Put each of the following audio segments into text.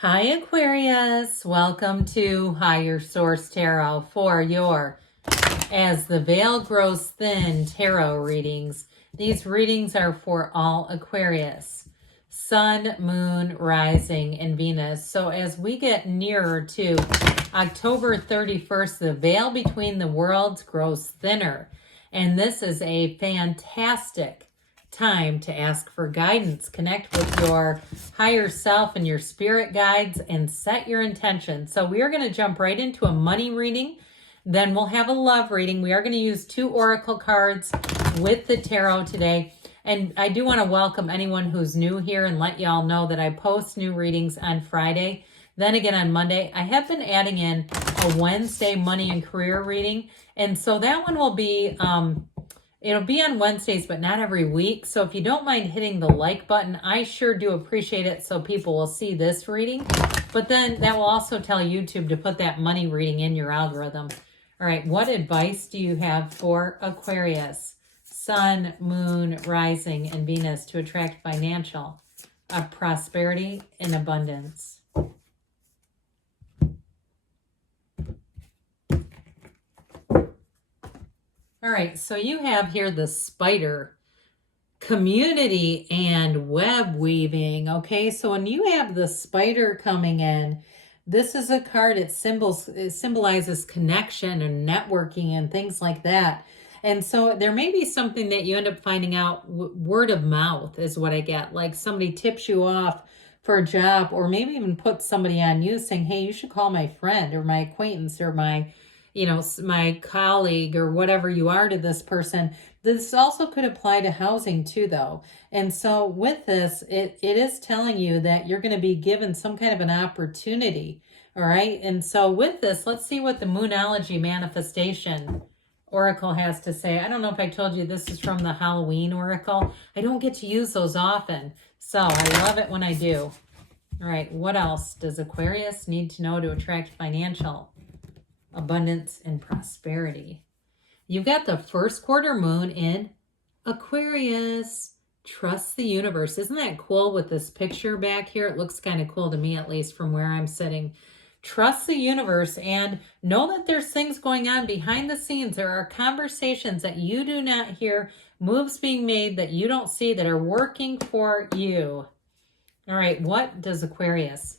Hi Aquarius, welcome to Higher Source Tarot for your As the Veil Grows Thin tarot readings. These readings are for all Aquarius, Sun, Moon, Rising, and Venus. So as we get nearer to October 31st, the veil between the worlds grows thinner. And this is a fantastic time to ask for guidance. Connect with your higher self and your spirit guides and set your intention. So we are going to jump right into a money reading. Then we'll have a love reading. We are going to use 2 oracle cards with the tarot today. And I do want to welcome anyone who's new here and let y'all know that I post new readings on Friday. Then again on Monday. I have been adding in a Wednesday money and career reading. And so that one will be it'll be on Wednesdays, but not every week. So if you don't mind hitting the like button, I sure do appreciate it so people will see this reading. But then that will also tell YouTube to put that money reading in your algorithm. All right, what advice do you have for Aquarius, Sun, Moon, Rising, and Venus to attract financial prosperity and abundance? All right, so you have here the spider, community and web weaving. Okay, so when you have the spider coming in, this is a card. It symbolizes connection and networking and things like that. And so there may be something that you end up finding out word of mouth is what I get. Like somebody tips you off for a job, or maybe even puts somebody on you saying, hey, you should call my friend or my acquaintance or my colleague or whatever you are to this person. This also could apply to housing too, though. And so with this, it is telling you that you're going to be given some kind of an opportunity. All right. And so with this, let's see what the Moonology manifestation oracle has to say. I don't know if I told you this is from the Halloween oracle. I don't get to use those often, so I love it when I do. All right. What else does Aquarius need to know to attract financial abundance and prosperity? You've got the first quarter moon in Aquarius. Trust the universe. Isn't that cool with this picture back here? It looks kind of cool to me, at least from where I'm sitting. Trust the universe and know that there's things going on behind the scenes. There are conversations that you do not hear, moves being made that you don't see that are working for you. All right, what does Aquarius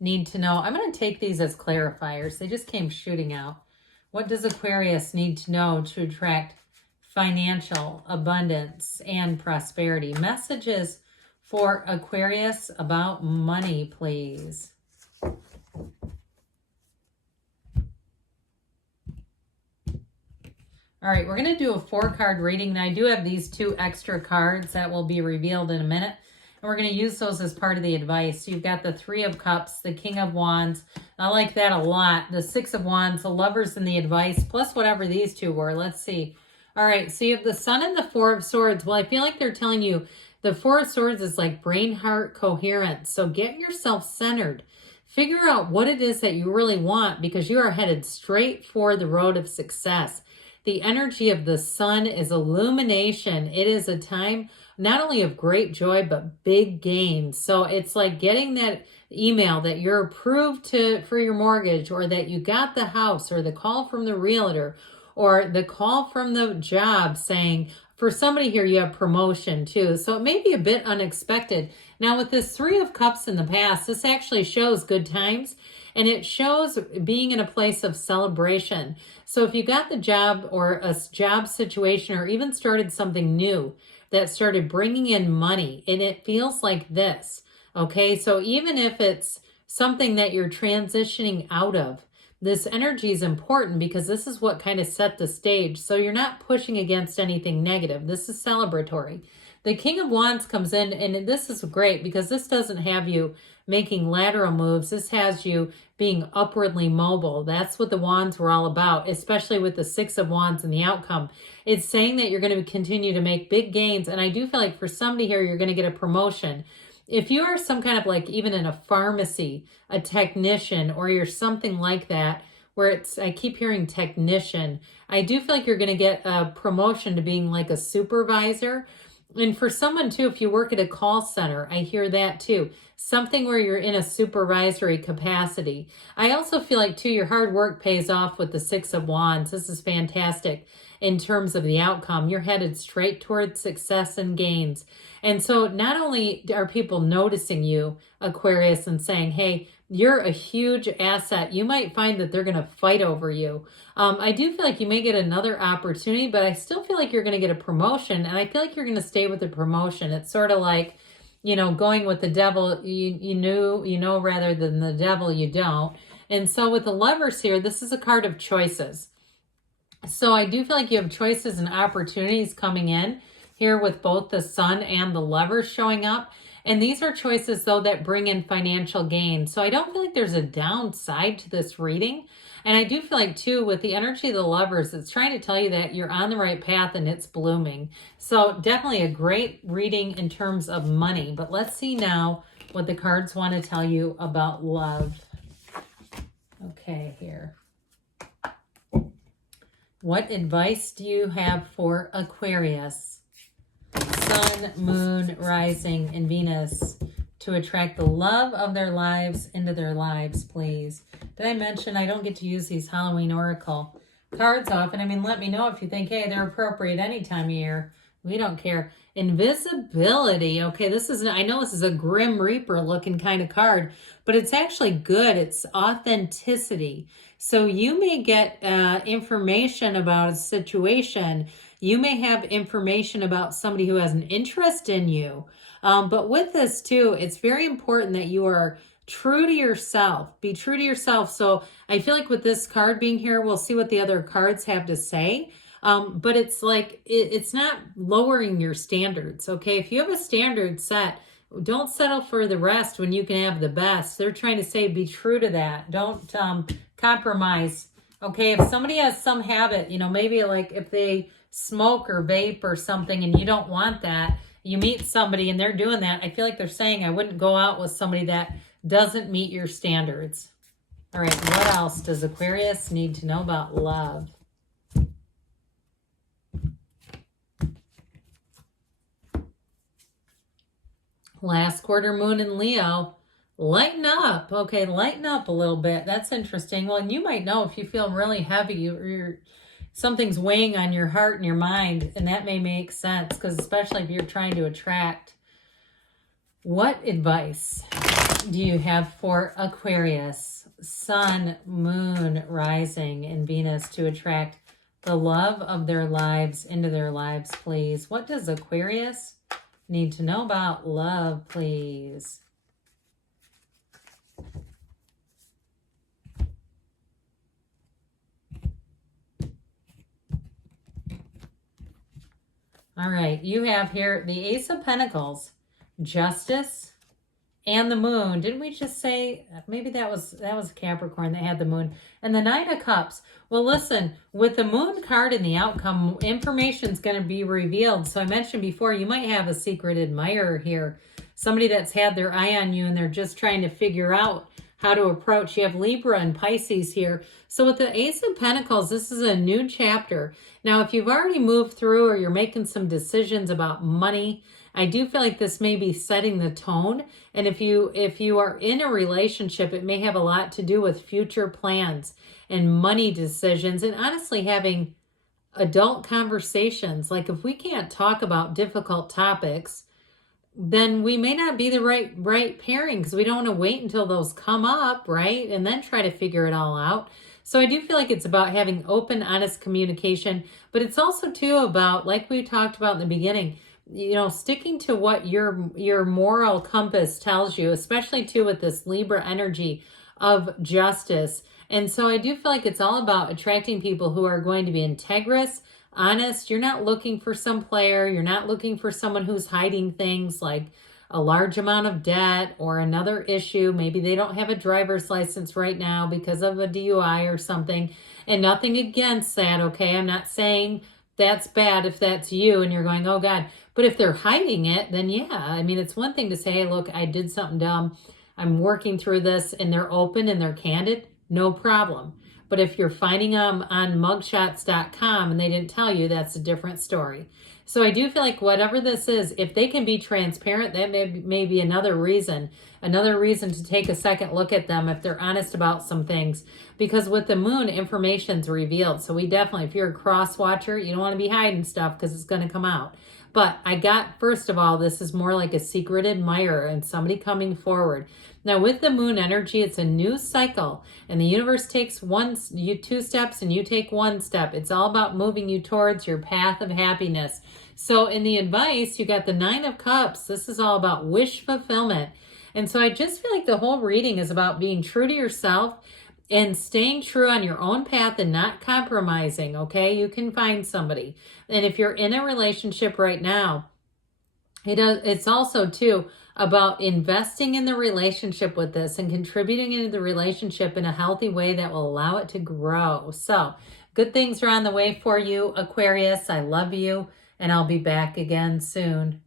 need to know? I'm going to take these as clarifiers. They just came shooting out. What does Aquarius need to know to attract financial abundance and prosperity? Messages for Aquarius about money, please. All right, we're going to do a 4-card reading. Now, I do have these 2 extra cards that will be revealed in a minute. And we're going to use those as part of the advice. So you've got the 3 of Cups, the King of Wands. I like that a lot. The 6 of Wands, the Lovers, and the advice, plus whatever these 2 were. Let's see. All right, so you have the Sun and the 4 of Swords. Well, I feel like they're telling you the 4 of Swords is like brain, heart, coherence. So get yourself centered. Figure out what it is that you really want, because you are headed straight for the road of success. The energy of the Sun is illumination. It is a time not only of great joy, but big gains. So it's like getting that email that you're approved for your mortgage, or that you got the house, or the call from the realtor, or the call from the job saying, for somebody here, you have promotion too. So it may be a bit unexpected. Now with this 3 of Cups in the past, this actually shows good times. And it shows being in a place of celebration. So if you got the job or a job situation, or even started something new that started bringing in money, and it feels like this, okay? So even if it's something that you're transitioning out of, this energy is important because this is what kind of set the stage. So you're not pushing against anything negative. This is celebratory. The King of Wands comes in, and this is great because this doesn't have you making lateral moves. This has you being upwardly mobile. That's what the Wands were all about, especially with the 6 of Wands and the outcome. It's saying that you're going to continue to make big gains, and I do feel like for somebody here, you're going to get a promotion. If you are some kind of like even in a pharmacy, a technician, or you're something like that, where it's, I keep hearing technician, I do feel like you're going to get a promotion to being like a supervisor. And for someone too, if you work at a call center, I hear that too. Something where you're in a supervisory capacity. I also feel like too, your hard work pays off with the Six of Wands. This is fantastic in terms of the outcome. You're headed straight towards success and gains. And so not only are people noticing you, Aquarius, and saying, hey, you're a huge asset. You might find that they're going to fight over you. I do feel like you may get another opportunity, but I still feel like you're going to get a promotion, and I feel like you're going to stay with the promotion. It's sort of like, you know, going with the devil, you know, rather than the devil, you don't. And so with the Lovers here, this is a card of choices. So I do feel like you have choices and opportunities coming in here with both the Sun and the Lovers showing up. And these are choices, though, that bring in financial gain. So I don't feel like there's a downside to this reading. And I do feel like, too, with the energy of the Lovers, it's trying to tell you that you're on the right path and it's blooming. So definitely a great reading in terms of money. But let's see now what the cards want to tell you about love. Okay, here. What advice do you have for Aquarius? Sun, Moon, Rising, and Venus to attract the love of their lives into their lives, please. Did I mention I don't get to use these Halloween Oracle cards often? I mean, let me know if you think, hey, they're appropriate any time of year. We don't care. Invisibility. Okay, this is, I know this is a Grim Reaper looking kind of card, but it's actually good. It's authenticity. So you may get information about a situation. You may have information about somebody who has an interest in you. But with this too, it's very important that you are true to yourself. Be true to yourself. So I feel like with this card being here, we'll see what the other cards have to say. But it's like, it's not lowering your standards. Okay. If you have a standard set, don't settle for the rest when you can have the best. They're trying to say, be true to that. Don't compromise. Okay. If somebody has some habit, you know, maybe like if they smoke or vape or something and you don't want that, you meet somebody and they're doing that, I feel like they're saying, I wouldn't go out with somebody that doesn't meet your standards. All right. What else does Aquarius need to know about love? Last quarter moon in Leo. Lighten up. Okay, lighten up a little bit. That's interesting. Well, and you might know if you feel really heavy, something's weighing on your heart and your mind, and that may make sense, because especially if you're trying to attract. What advice do you have for Aquarius, Sun, Moon, Rising, and Venus to attract the love of their lives into their lives, please? What does Aquarius need to know about love, please? All right, you have here the Ace of Pentacles, Justice, and the Moon. Didn't we just say, maybe that was Capricorn that had the Moon, and the Knight of Cups. Well, listen, with the Moon card in the outcome, information is going to be revealed. So I mentioned before, you might have a secret admirer here, somebody that's had their eye on you and they're just trying to figure out how to approach. You have Libra and Pisces here. So with the Ace of Pentacles, this is a new chapter. Now, if you've already moved through or you're making some decisions about money, I do feel like this may be setting the tone. And if you are in a relationship, it may have a lot to do with future plans and money decisions, and honestly having adult conversations. Like if we can't talk about difficult topics, then we may not be the right pairing, because we don't want to wait until those come up, right? And then try to figure it all out. So I do feel like it's about having open, honest communication, but it's also too about, like we talked about in the beginning, you know, sticking to what your moral compass tells you, especially too with this Libra energy of justice. And so I do feel like it's all about attracting people who are going to be integrous, honest. You're not looking for some player. You're not looking for someone who's hiding things like a large amount of debt or another issue. Maybe they don't have a driver's license right now because of a DUI or something. And nothing against that, okay? I'm not saying that's bad if that's you and you're going, oh God. But if they're hiding it, then yeah. I mean, it's one thing to say, hey, look, I did something dumb. I'm working through this, and they're open and they're candid. No problem. But if you're finding them on mugshots.com and they didn't tell you, that's a different story. So I do feel like whatever this is, if they can be transparent, that may be another reason to take a second look at them if they're honest about some things. Because with the moon, information's revealed. So we definitely, if you're a cross watcher, you don't want to be hiding stuff because it's going to come out. But I got, first of all, this is more like a secret admirer and somebody coming forward. Now with the moon energy, it's a new cycle and the universe takes two steps and you take one step. It's all about moving you towards your path of happiness. So in the advice, you got the 9 of Cups. This is all about wish fulfillment. And so I just feel like the whole reading is about being true to yourself and staying true on your own path and not compromising, okay? You can find somebody. And if you're in a relationship right now, it's also, too, about investing in the relationship with this and contributing into the relationship in a healthy way that will allow it to grow. So, good things are on the way for you, Aquarius. I love you, and I'll be back again soon.